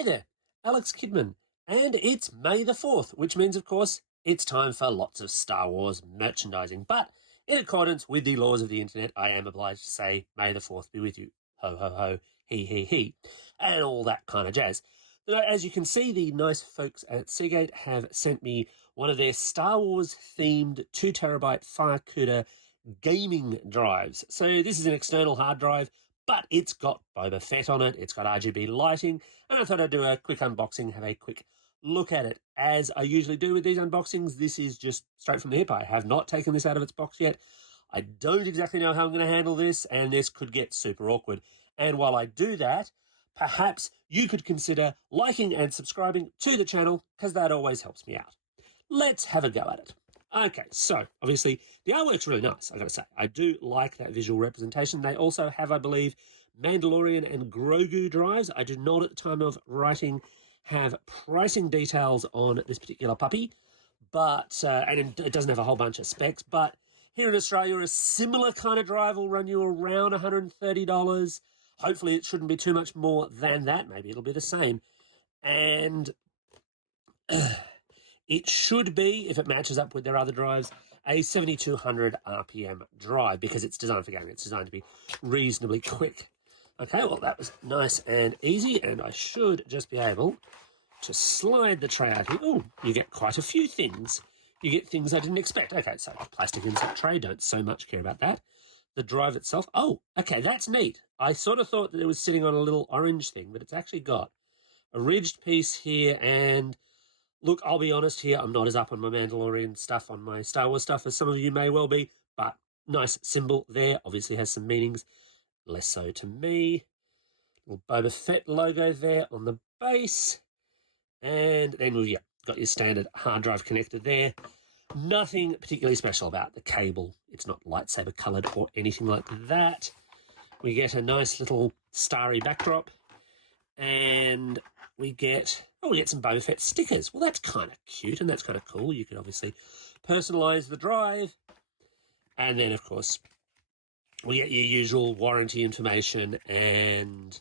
Hey there, Alex Kidman, and it's May the 4th, which means, of course, it's time for lots of Star Wars merchandising. But in accordance with the laws of the internet, I am obliged to say, May the 4th be with you. Ho, ho, ho, he, and all that kind of jazz. So, as you can see, the nice folks at Seagate have sent me one of their Star Wars-themed 2TB FireCuda gaming drives. So this is an external hard drive, but it's got Boba Fett on it, it's got RGB lighting, and I thought I'd do a quick unboxing, have a quick look at it. As I usually do with these unboxings, this is just straight from the hip. I have not taken this out of its box yet. I don't exactly know how I'm going to handle this, and this could get super awkward. And while I do that, perhaps you could consider liking and subscribing to the channel, because that always helps me out. Let's have a go at it. Okay, so obviously the artwork's really nice, I gotta say. I do like that visual representation. They also have, I believe, Mandalorian and Grogu drives. I do not, at the time of writing, have pricing details on this particular puppy, but and it doesn't have a whole bunch of specs, but here in Australia, a similar kind of drive will run you around $130. Hopefully it shouldn't be too much more than that. Maybe it'll be the same. And it should be, if it matches up with their other drives, a 7200 RPM drive, because it's designed for gaming. It's designed to be reasonably quick. Okay, well, that was nice and easy, and I should just be able to slide the tray out here. Oh, you get quite a few things. You get things I didn't expect. Okay, so plastic insert tray, don't so much care about that. The drive itself, oh, okay, that's neat. I sort of thought that it was sitting on a little orange thing, but it's actually got a ridged piece here, and look, I'll be honest here, I'm not as up on my Mandalorian stuff, on my Star Wars stuff, as some of you may well be, but nice symbol there, obviously has some meanings, less so to me. Little Boba Fett logo there on the base, and then we've got your standard hard drive connector there. Nothing particularly special about the cable. It's not lightsaber coloured or anything like that. We get a nice little starry backdrop, and we get some Boba Fett stickers. Well, that's kind of cute and that's kind of cool. You can obviously personalise the drive. And then, of course, we get your usual warranty information and...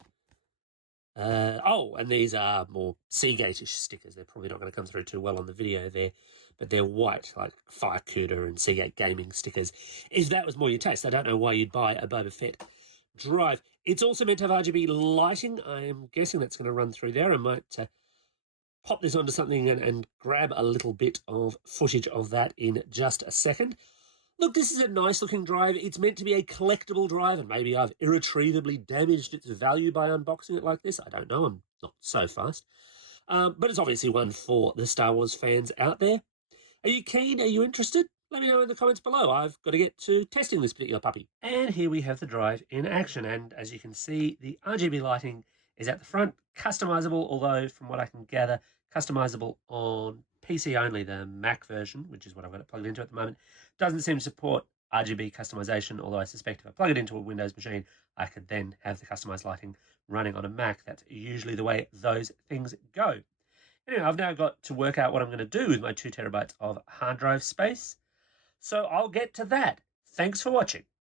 and these are more Seagate-ish stickers. They're probably not going to come through too well on the video there, but they're white, like FireCuda and Seagate gaming stickers. If that was more your taste, I don't know why you'd buy a Boba Fett drive. It's also meant to have RGB lighting. I'm guessing that's going to run through there. I might pop this onto something and grab a little bit of footage of that in just a second. Look, this is a nice-looking drive. It's meant to be a collectible drive, and maybe I've irretrievably damaged its value by unboxing it like this. I don't know. I'm not so fast. But it's obviously one for the Star Wars fans out there. Are you keen? Are you interested? Let me know in the comments below. I've got to get to testing this particular puppy. And here we have the drive in action. And as you can see, the RGB lighting is at the front, customizable, although from what I can gather, customizable on PC only. The Mac version, which is what I've got it plugged into at the moment, doesn't seem to support RGB customization, although I suspect if I plug it into a Windows machine, I could then have the customized lighting running on a Mac. That's usually the way those things go. Anyway, I've now got to work out what I'm going to do with my 2 TB of hard drive space, so I'll get to that. Thanks for watching.